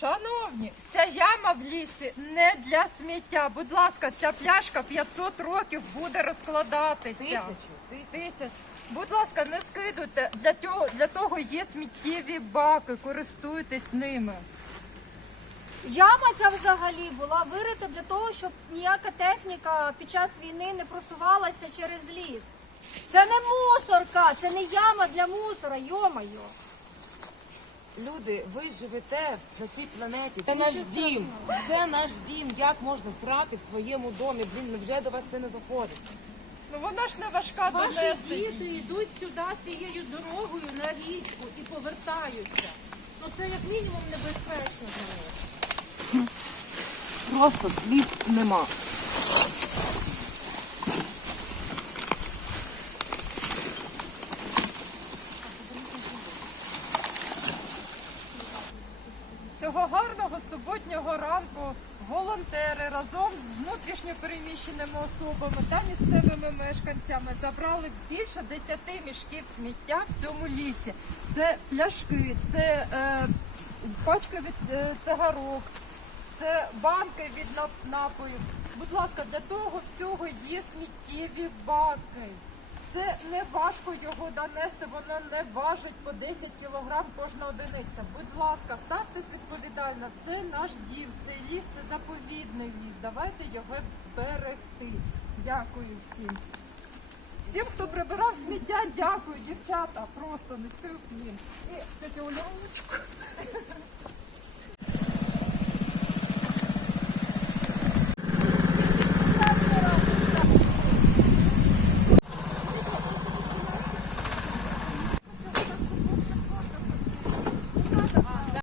Шановні, ця яма в лісі не для сміття. Будь ласка, ця пляшка 500 років буде розкладатися. Тисячу, тисячу. Тисяч. Будь ласка, не скидуйте. Для того, для того є сміттєві баки, користуйтесь ними. Яма ця взагалі була вирита для того, щоб ніяка техніка під час війни не просувалася через ліс. Це не мусорка, це не яма для мусора, йомайо. Люди, ви живете на цій планеті. Це наш дім. Це наш дім. Як можна срати в своєму домі? Блін, невже до вас це не доходить? Ну вона ж не важка Ваші донести. діти йдуть сюди цією дорогою на річку і повертаються. Ну це як мінімум небезпечно для них. Просто слів нема. Цього гарного суботнього ранку волонтери разом з внутрішньо переміщеними особами та місцевими мешканцями забрали більше 10 мішків сміття в цьому лісі. Це пляшки, це е, пачки від е, цигарок, це банки від напоїв. Будь ласка, для того всього є сміттєві баки. Це не важко його донести, воно не важить по 10 кілограм кожна одиниця. Будь ласка, ставтесь відповідально. Це наш дім, цей ліс, це заповідний ліс. Давайте його берегти. Дякую всім. Всім, хто прибирав сміття, дякую, дівчата. Просто низький уклін. І тетя Оля, ручку.